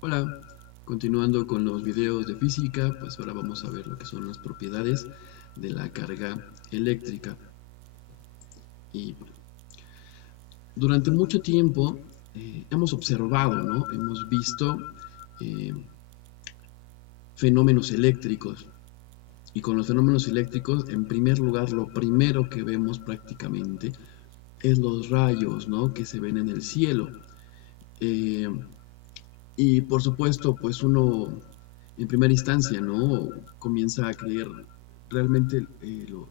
Hola, continuando con los videos de física, pues ahora vamos a ver lo que son las propiedades de la carga eléctrica. Y bueno, durante mucho tiempo hemos observado, ¿no? Hemos visto eh, fenómenos eléctricos. Y con los fenómenos eléctricos, en primer lugar, lo primero que vemos prácticamente es los rayos, ¿no? Que se ven en el cielo. Eh, Y por supuesto, pues uno en primera instancia, ¿no? Comienza a creer realmente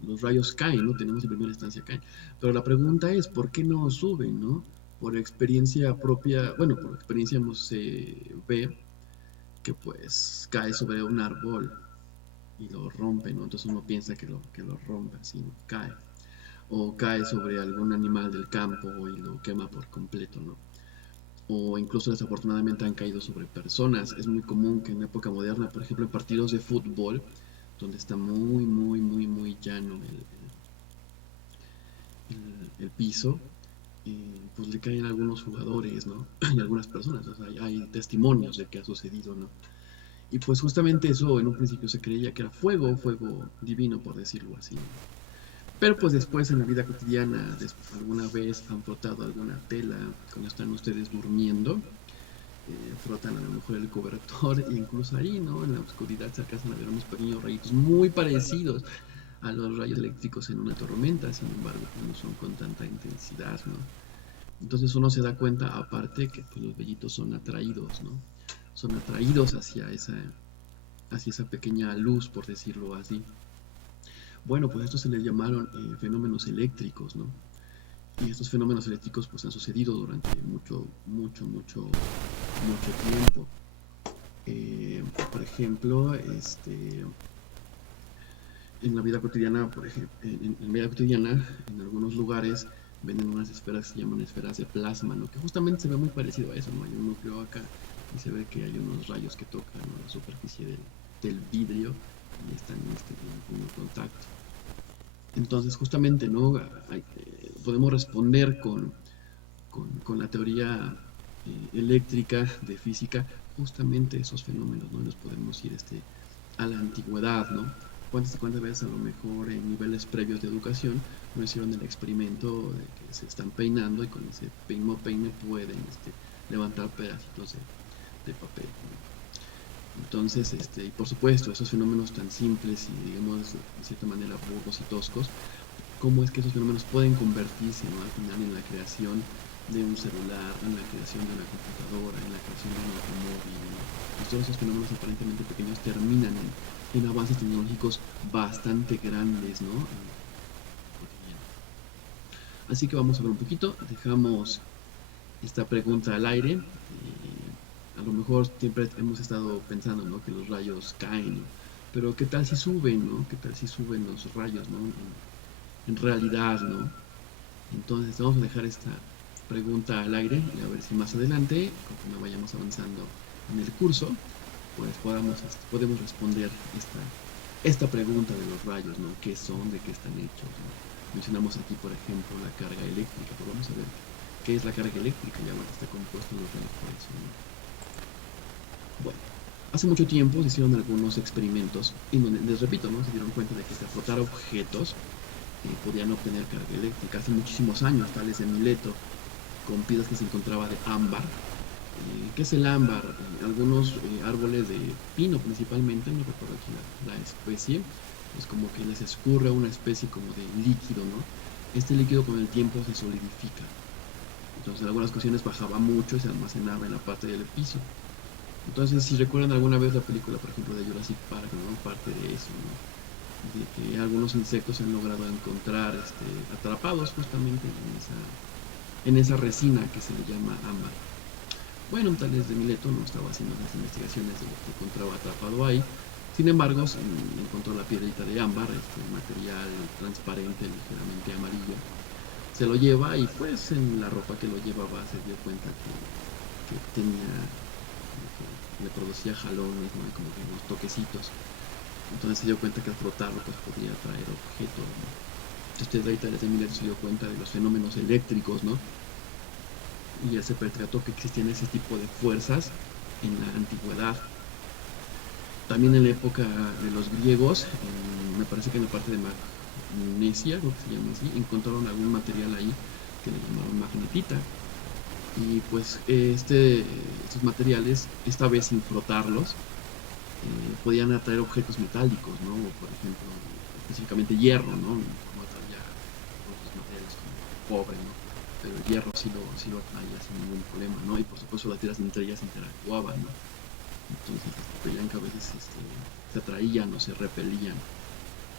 los rayos caen, ¿no? Tenemos en primera instancia caen. Pero la pregunta es, ¿por qué no suben, ¿no? Por experiencia propia, bueno, por experiencia no se ve que pues cae sobre un árbol y lo rompe, ¿no? Entonces uno piensa que lo rompe, así, ¿no? Cae. O cae sobre algún animal del campo y lo quema por completo, ¿no? O incluso desafortunadamente han caído sobre personas. Es muy común que en época moderna, por ejemplo, en partidos de fútbol, donde está muy, muy, muy, muy llano el piso, pues le caen a algunos jugadores, ¿no? Y algunas personas, o sea, hay testimonios de que ha sucedido, ¿no? Y pues justamente eso en un principio se creía que era fuego, fuego divino, por decirlo así, ¿no? Pero pues después en la vida cotidiana, alguna vez han frotado alguna tela cuando están ustedes durmiendo, frotan a lo mejor el cobertor e incluso ahí, ¿no? En la oscuridad se alcanzan a ver unos pequeños rayitos muy parecidos a los rayos eléctricos en una tormenta, sin embargo, pues no son con tanta intensidad, ¿no? Entonces uno se da cuenta, aparte, que pues, los vellitos son atraídos, ¿no? Son atraídos hacia esa pequeña luz, por decirlo así. Bueno, pues estos se les llamaron fenómenos eléctricos, ¿no? Y estos fenómenos eléctricos pues han sucedido durante mucho, mucho, mucho, mucho tiempo. Por ejemplo, en la vida cotidiana, por ejemplo, en vida cotidiana, en algunos lugares venden unas esferas que se llaman esferas de plasma, ¿no? Que justamente se ve muy parecido a eso, ¿no? Hay un núcleo acá y se ve que hay unos rayos que tocan, ¿no? La superficie del vidrio y están en contacto. Entonces, justamente, ¿no? Podemos responder con la teoría eléctrica de física justamente esos fenómenos, ¿no? Los podemos ir a la antigüedad, ¿no? ¿Cuántas veces a lo mejor en niveles previos de educación no hicieron el experimento de que se están peinando y con ese mismo peine pueden levantar pedacitos de papel, ¿no? Entonces, y por supuesto, esos fenómenos tan simples y digamos de cierta manera burdos y toscos, cómo es que esos fenómenos pueden convertirse, ¿no? Al final en la creación de un celular, en la creación de una computadora, en la creación de un automóvil, ¿no? Y todos esos fenómenos aparentemente pequeños terminan en avances tecnológicos bastante grandes, ¿no? Así que vamos a ver un poquito, dejamos esta pregunta al aire. A lo mejor siempre hemos estado pensando, ¿no? Que los rayos caen, ¿no? Pero ¿qué tal si suben, ¿no? ¿Qué tal si suben los rayos, ¿no? En realidad, ¿no? Entonces vamos a dejar esta pregunta al aire y a ver si más adelante, conforme vayamos avanzando en el curso, pues podemos responder esta pregunta de los rayos, ¿no? ¿Qué son? ¿De qué están hechos? ¿No? Mencionamos aquí, por ejemplo, la carga eléctrica, pero vamos a ver qué es la carga eléctrica y ahora está compuesto de los rayos por eso, ¿no? Bueno, hace mucho tiempo se hicieron algunos experimentos y donde, les repito, ¿no? Se dieron cuenta de que al frotar objetos podían obtener carga eléctrica. Hace muchísimos años, tales de Mileto, con piedras que se encontraba de ámbar. ¿Qué es el ámbar? Algunos árboles de pino principalmente, no recuerdo aquí la especie, es como que les escurre una especie como de líquido, ¿no? Este líquido con el tiempo se solidifica. Entonces en algunas ocasiones bajaba mucho y se almacenaba en la parte del piso. Entonces si recuerdan alguna vez la película, por ejemplo, de Jurassic Park, ¿no? Parte de eso, ¿no? De que algunos insectos se han logrado encontrar atrapados justamente en esa resina que se le llama ámbar. Bueno, Tales de Mileto no estaba haciendo las investigaciones de lo que encontraba atrapado ahí. Sin embargo, encontró la piedrita de ámbar, material transparente, ligeramente amarillo. Se lo lleva y pues en la ropa que lo llevaba se dio cuenta que tenía, como que le producía jalones, ¿no? Como que unos toquecitos. Entonces se dio cuenta que al frotarlo pues podía atraer objetos, ¿no? Entonces ahí Tales de Mileto se dio cuenta de los fenómenos eléctricos, ¿no? Y ya se percató que existían ese tipo de fuerzas en la antigüedad. También en la época de los griegos, me parece que en la parte de Magnesia, creo que se llama así, encontraron algún material ahí que le llamaron magnetita. Y pues estos materiales, esta vez sin frotarlos, podían atraer objetos metálicos, ¿no? O, por ejemplo, específicamente hierro, ¿no? Como atraía otros materiales como cobre, ¿no? Pero el hierro sí lo atraía sin ningún problema, ¿no? Y por supuesto las tiras entre ellas interactuaban, ¿no? Entonces veían que a veces se atraían o se repelían,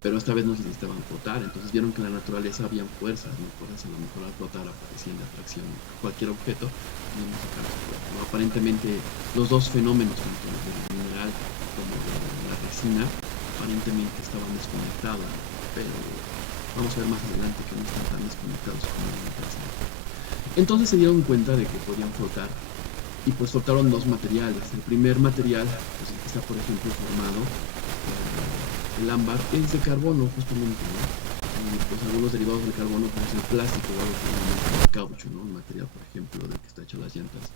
pero esta vez no se necesitaban flotar, entonces vieron que en la naturaleza habían fuerzas, ¿no? Fuerzas a lo mejor al flotar aparecían de atracción cualquier objeto, y en este caso, ¿no? Aparentemente los dos fenómenos, tanto del mineral como de la resina, aparentemente estaban desconectados, pero vamos a ver más adelante que no están tan desconectados como en el caso. Entonces se dieron cuenta de que podían flotar y pues flotaron dos materiales. El primer material, pues el que está por ejemplo formado, el ámbar, es de carbono justamente, ¿no? Y pues algunos derivados del carbono pues es el plástico o algo que llamamos el caucho, ¿no? Un material por ejemplo del que está hecho las llantas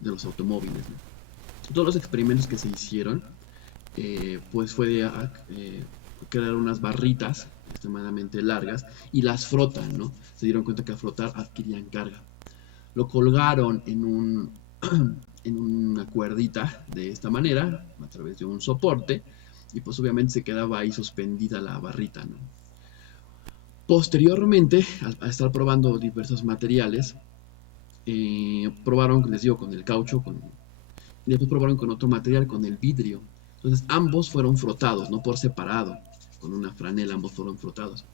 de los automóviles, ¿no? Todos los experimentos que se hicieron pues fue de crear unas barritas extremadamente largas y las frotan, ¿no? Se dieron cuenta que al frotar adquirían carga. Lo colgaron en una cuerdita de esta manera, a través de un soporte, y pues obviamente se quedaba ahí suspendida la barrita, ¿no? Posteriormente, al estar probando diversos materiales, probaron, les digo, con el caucho, y después probaron con otro material, con el vidrio. Entonces ambos fueron frotados, no por separado, con una franela ambos fueron frotados.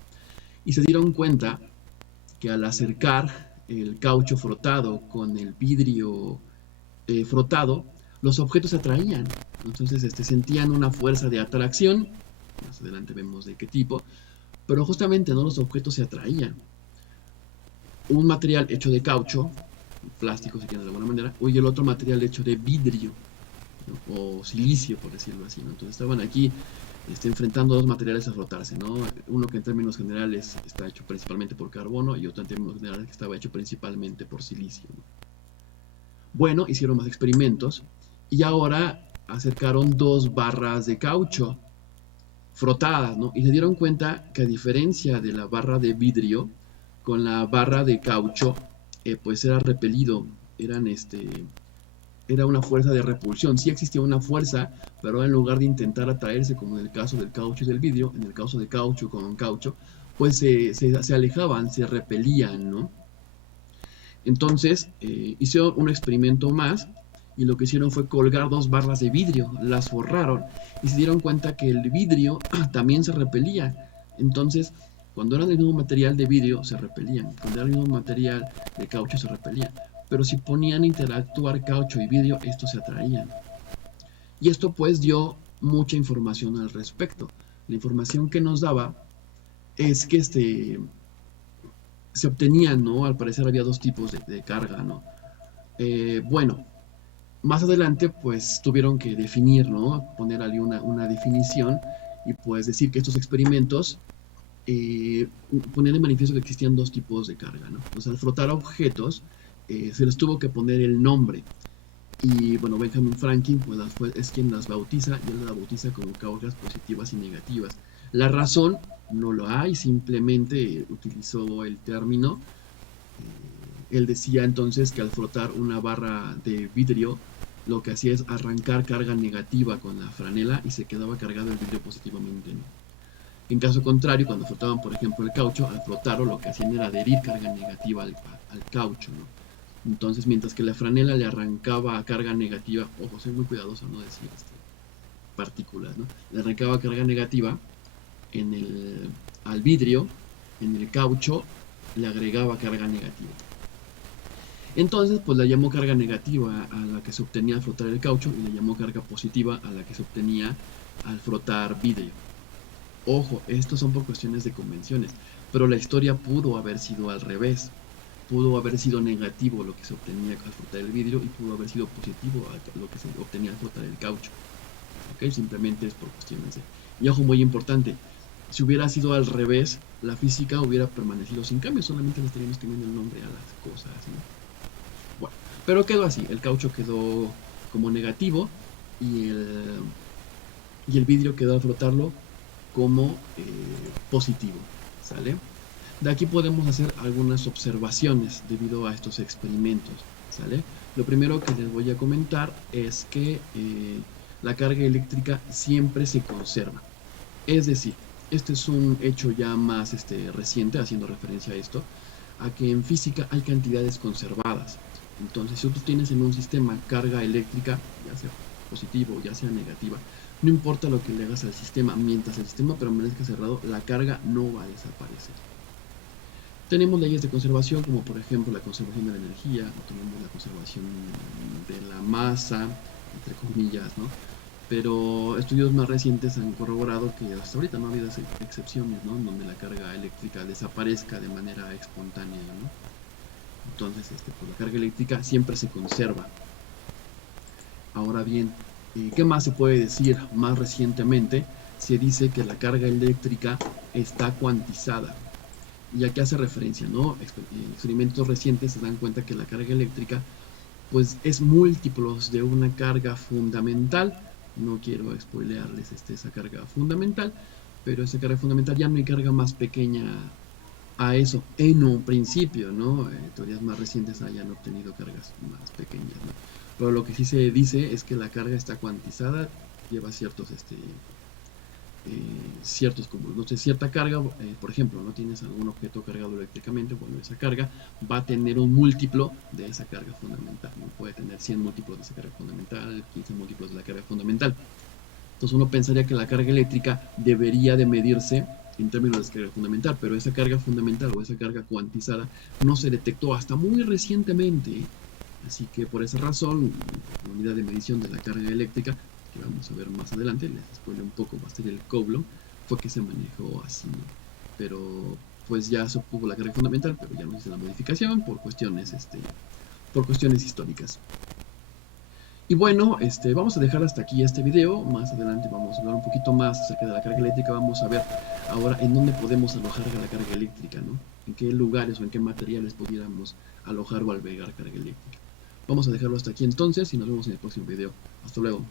Y se dieron cuenta que al acercar el caucho frotado con el vidrio frotado, los objetos se atraían. Entonces sentían una fuerza de atracción, más adelante vemos de qué tipo, pero justamente no, los objetos se atraían. Un material hecho de caucho, plástico si quieren de alguna manera, y el otro material hecho de vidrio, ¿no? O silicio, por decirlo así, ¿no? Entonces estaban aquí enfrentando dos materiales a frotarse, ¿no? Uno que en términos generales está hecho principalmente por carbono y otro en términos generales que estaba hecho principalmente por silicio, ¿no? Bueno, hicieron más experimentos y ahora acercaron dos barras de caucho frotadas, ¿no? Y se dieron cuenta que a diferencia de la barra de vidrio, con la barra de caucho, pues era repelido, era una fuerza de repulsión. Sí existía una fuerza, pero en lugar de intentar atraerse, como en el caso del caucho y del vidrio, en el caso de caucho con caucho, pues se alejaban, se repelían, ¿no? Entonces hicieron un experimento más y lo que hicieron fue colgar dos barras de vidrio, las forraron y se dieron cuenta que el vidrio también se repelía. Entonces, cuando eran del mismo material de vidrio se repelían, cuando era el mismo material de caucho se repelían. Pero si ponían a interactuar caucho y vidrio, estos se atraían. Y esto pues dio mucha información al respecto. La información que nos daba es que se obtenían, ¿no? Al parecer había dos tipos de carga, ¿no? Bueno, más adelante pues tuvieron que definir, ¿no? Poner ahí una definición y pues decir que estos experimentos ponían de manifiesto que existían dos tipos de carga, ¿no? Pues al frotar objetos se les tuvo que poner el nombre. Y bueno, Benjamin Franklin pues es quien las bautiza y él las bautiza como cargas positivas y negativas. La razón no lo hay, simplemente utilizó el término. Él decía entonces que al frotar una barra de vidrio, lo que hacía es arrancar carga negativa con la franela y se quedaba cargado el vidrio positivamente, ¿no? En caso contrario, cuando frotaban, por ejemplo, el caucho, al flotarlo lo que hacían era adherir carga negativa al caucho, ¿no? Entonces, mientras que la franela le arrancaba carga negativa, ojo, soy muy cuidadoso no decir partículas, ¿no? Le arrancaba carga negativa al vidrio, en el caucho le agregaba carga negativa. Entonces, pues le llamó carga negativa a la que se obtenía al frotar el caucho y le llamó carga positiva a la que se obtenía al frotar vidrio. Ojo, estos son por cuestiones de convenciones, pero la historia pudo haber sido al revés. Pudo haber sido negativo lo que se obtenía al frotar el vidrio y pudo haber sido positivo lo que se obtenía al frotar el caucho. ¿Ok? Simplemente es por cuestiones de... Y ojo, muy importante, si hubiera sido al revés, la física hubiera permanecido sin cambio, solamente le estaríamos cambiando el nombre a las cosas, ¿no? Bueno, pero quedó así, el caucho quedó como negativo y el vidrio que va a flotarlo como positivo, ¿sale? De aquí podemos hacer algunas observaciones debido a estos experimentos, ¿sale? Lo primero que les voy a comentar es que la carga eléctrica siempre se conserva. Es decir, este es un hecho ya más reciente, haciendo referencia a esto, a que en física hay cantidades conservadas. Entonces, si tú tienes en un sistema carga eléctrica, ya sea positiva o ya sea negativa, no importa lo que le hagas al sistema, mientras el sistema permanezca cerrado, la carga no va a desaparecer. Tenemos leyes de conservación, como por ejemplo la conservación de la energía, o tenemos la conservación de la masa, entre comillas, ¿no? Pero estudios más recientes han corroborado que hasta ahorita no ha habido excepciones, ¿no? En donde la carga eléctrica desaparezca de manera espontánea, ¿no? Entonces, pues la carga eléctrica siempre se conserva. Ahora bien, ¿qué más se puede decir? Más recientemente se dice que la carga eléctrica está cuantizada. ¿Y a qué hace referencia, no? Experimentos recientes se dan cuenta que la carga eléctrica pues es múltiplos de una carga fundamental. No quiero spoilearles esa carga fundamental, pero esa carga fundamental ya no hay carga más pequeña a eso en un principio, ¿no? Teorías más recientes hayan obtenido cargas más pequeñas, ¿no? Pero lo que sí se dice es que la carga está cuantizada, lleva ciertos como, no sé, cierta carga, por ejemplo, no tienes algún objeto cargado eléctricamente, bueno, esa carga va a tener un múltiplo de esa carga fundamental, ¿no? Puede tener 100 múltiplos de esa carga fundamental, 15 múltiplos de la carga fundamental. Entonces uno pensaría que la carga eléctrica debería de medirse en términos de carga fundamental, pero esa carga fundamental o esa carga cuantizada no se detectó hasta muy recientemente. Así que por esa razón, la unidad de medición de la carga eléctrica, que vamos a ver más adelante, les spoileo un poco, va a ser el Coulomb, fue que se manejó así, ¿no? Pero pues ya se obtuvo la carga fundamental, pero ya no hice la modificación por cuestiones históricas. Y bueno, vamos a dejar hasta aquí este video. Más adelante vamos a hablar un poquito más acerca de la carga eléctrica. Vamos a ver ahora en dónde podemos alojar la carga eléctrica, ¿no? En qué lugares o en qué materiales pudiéramos alojar o albergar carga eléctrica. Vamos a dejarlo hasta aquí entonces y nos vemos en el próximo video. Hasta luego.